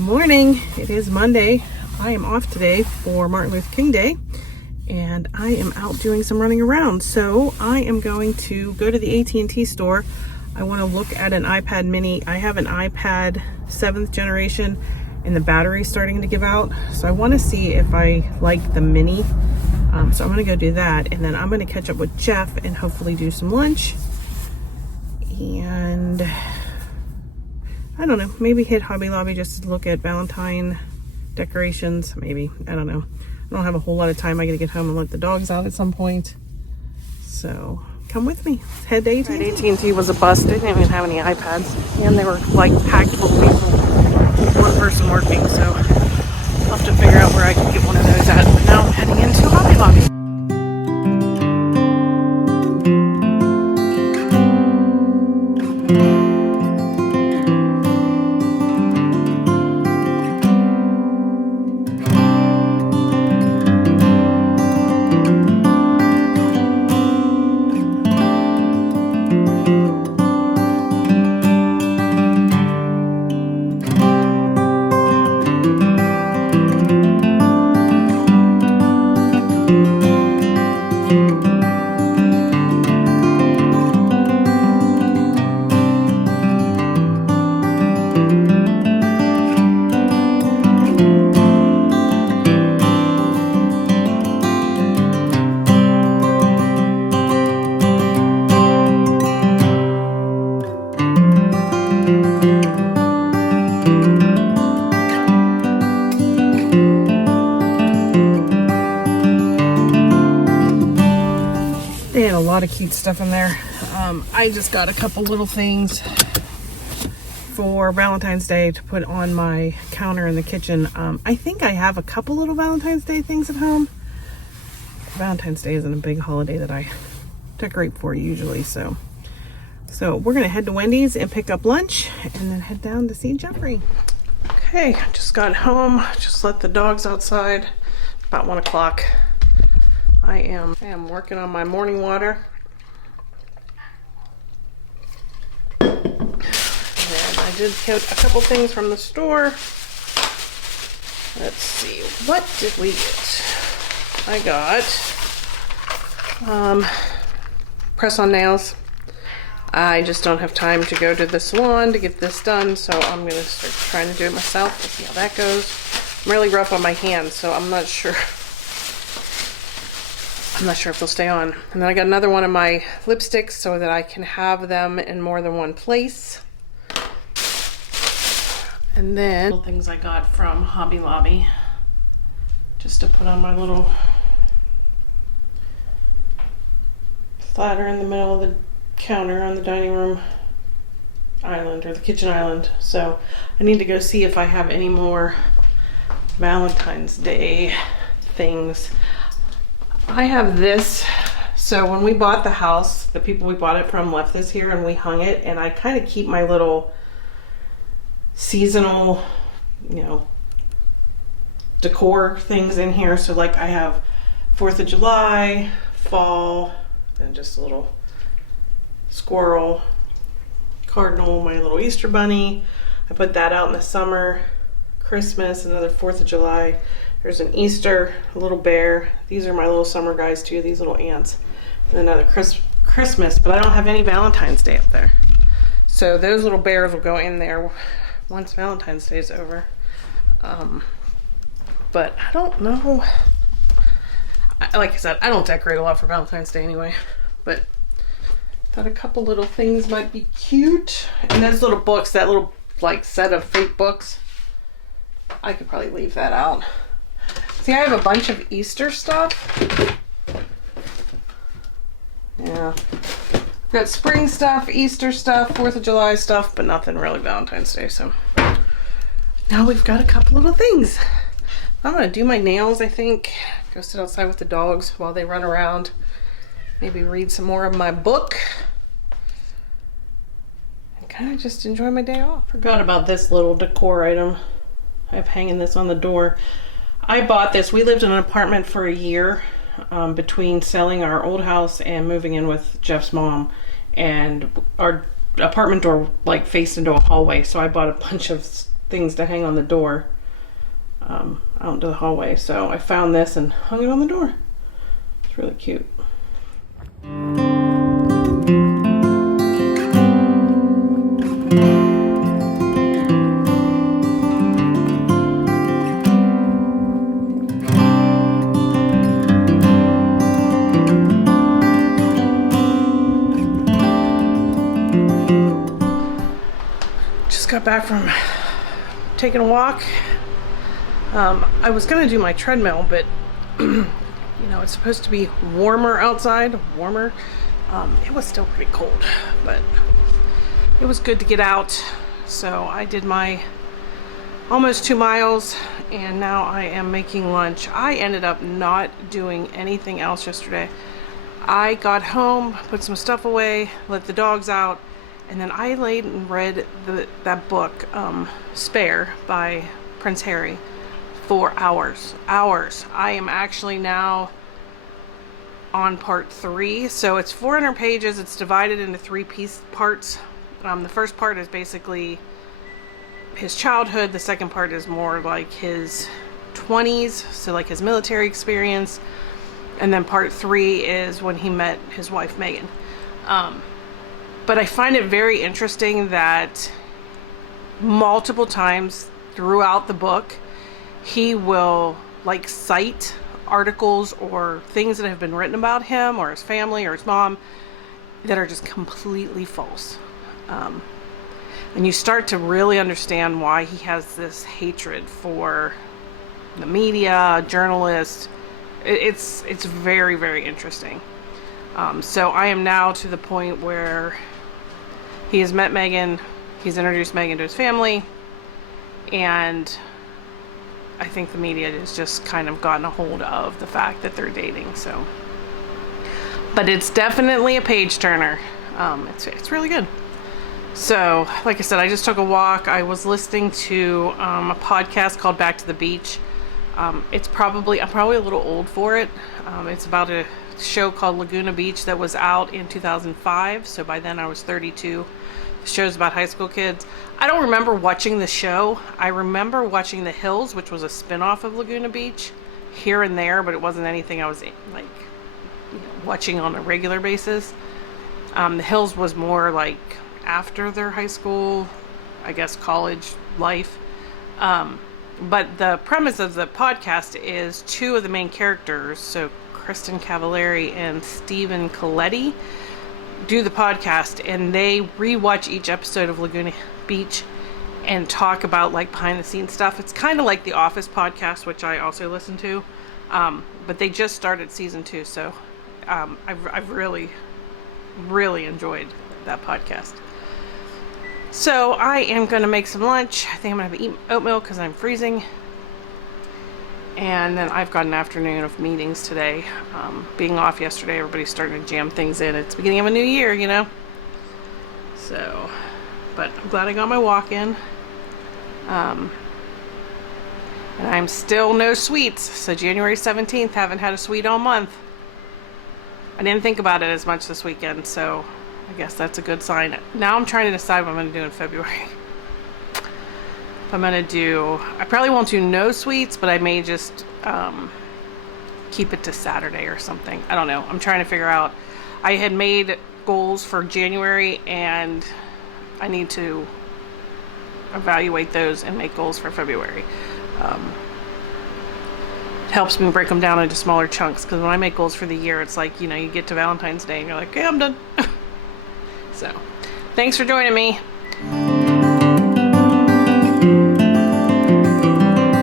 morning. It is Monday. I am off today for Martin Luther King Day, and I am out doing some running around. So I am going to go to the AT&T store. I want to look at an iPad mini. I have an iPad 7th generation and the battery's starting to give out. So I want to see if I like the mini. So I'm going to go do that, and then I'm going to catch up with Jeff and hopefully do some lunch. And I don't know, maybe hit Hobby Lobby just to look at Valentine decorations. Maybe, I don't know. I don't have a whole lot of time. I gotta get home and let the dogs out at some point. So come with me. Let's head to AT&T. AT&T was a bust. They didn't even have any iPads, and they were like packed full of people. One person working, so I'll have to figure out where I can get one of those at. But now I'm heading into Hobby Lobby. They had a lot of cute stuff in there. I just got a couple little things for Valentine's Day to put on my counter in the kitchen. I think I have a couple little Valentine's Day things at home. Valentine's Day isn't a big holiday that I decorate for usually, so we're gonna head to Wendy's and pick up lunch and then head down to see Jeffrey. Okay, I just got home, just let the dogs outside. About 1 o'clock. I am working on my morning water. And I did get a couple things from the store. Let's see, what did we get? I got press-on nails. I just don't have time to go to the salon to get this done, so I'm gonna start trying to do it myself. We'll see how that goes. I'm really rough on my hands, so I'm not sure if they'll stay on. And then I got another one of my lipsticks so that I can have them in more than one place. And then things I got from Hobby Lobby just to put on my little platter in the middle of the counter on the dining room island, or the kitchen island. So I need to go see if I have any more Valentine's Day things. I have this. So when we bought the house, the people we bought it from left this here and we hung it, and I kind of keep my little seasonal, decor things in here. So like I have 4th of July, fall, and just a little squirrel, cardinal, my little Easter bunny. I put that out in the summer. Christmas, another 4th of July. There's an Easter, a little bear. These are my little summer guys too, these little ants. And another Christmas, but I don't have any Valentine's Day up there. So those little bears will go in there once Valentine's Day is over. But I don't know. Like I said, I don't decorate a lot for Valentine's Day anyway, but thought a couple little things might be cute. And those little books, that little like set of fake books, I could probably leave that out. See, I have a bunch of Easter stuff. Yeah. Got spring stuff, Easter stuff, 4th of July stuff, but nothing really Valentine's Day, so. Now we've got a couple little things. I'm gonna do my nails, I think. Go sit outside with the dogs while they run around. Maybe read some more of my book. And kind of just enjoy my day off. Forgot about this little decor item. I have hanging this on the door. I bought this. We lived in an apartment for a year between selling our old house and moving in with Jeff's mom. And our apartment door like faced into a hallway. So I bought a bunch of things to hang on the door out into the hallway. So I found this and hung it on the door. It's really cute. Just got back from taking a walk. I was gonna do my treadmill, but you know, it's supposed to be warmer outside, warmer. It was still pretty cold, but it was good to get out. So I did my almost 2 miles, and now I am making lunch. I ended up not doing anything else yesterday. I got home, put some stuff away, let the dogs out, and then I laid and read that book, Spare by Prince Harry, for hours. I am actually now on part 3. So it's 400 pages. It's divided into 3 parts. The first part is basically his childhood. The second part is more like his 20s, so like his military experience. And then part 3 is when he met his wife, Megan. But I find it very interesting that multiple times throughout the book, he will like cite articles or things that have been written about him or his family or his mom that are just completely false. And you start to really understand why he has this hatred for the media, journalists. It's very, very interesting. So I am now to the point where he has met Megan, he's introduced Megan to his family, and I think the media has just kind of gotten a hold of the fact that they're dating. So, but it's definitely a page turner. It's really good. So, like I said, I just took a walk. I was listening to a podcast called Back to the Beach. I'm probably a little old for it. It's about a show called Laguna Beach that was out in 2005. So by then I was 32. The show's about high school kids. I don't remember watching the show. I remember watching The Hills, which was a spin-off of Laguna Beach, here and there, but it wasn't anything I was like, you know, watching on a regular basis. The Hills was more like after their high school, I guess, college life. But the premise of the podcast is 2 of the main characters, so Kristen Cavallari and Stephen Coletti, do the podcast, and they rewatch each episode of Laguna Beach and talk about like behind the scenes stuff. It's kind of like the Office podcast, which I also listen to, but they just started season 2, so I've really enjoyed that podcast. So I am going to make some lunch. I think I'm going to eat oatmeal because I'm freezing. And then I've got an afternoon of meetings today. Being off yesterday, everybody's starting to jam things in. It's the beginning of a new year, you know. So, but I'm glad I got my walk in. And I'm still no sweets. So January 17th, haven't had a sweet all month. I didn't think about it as much this weekend, so I guess that's a good sign. Now I'm trying to decide what I'm going to do in February. I probably won't do no sweets, but I may just keep it to Saturday or something. I don't know. I'm trying to figure out. I had made goals for January, and I need to evaluate those and make goals for February. It helps me break them down into smaller chunks, because when I make goals for the year, it's like, you know, you get to Valentine's Day and you're like, okay, I'm done. So, thanks for joining me.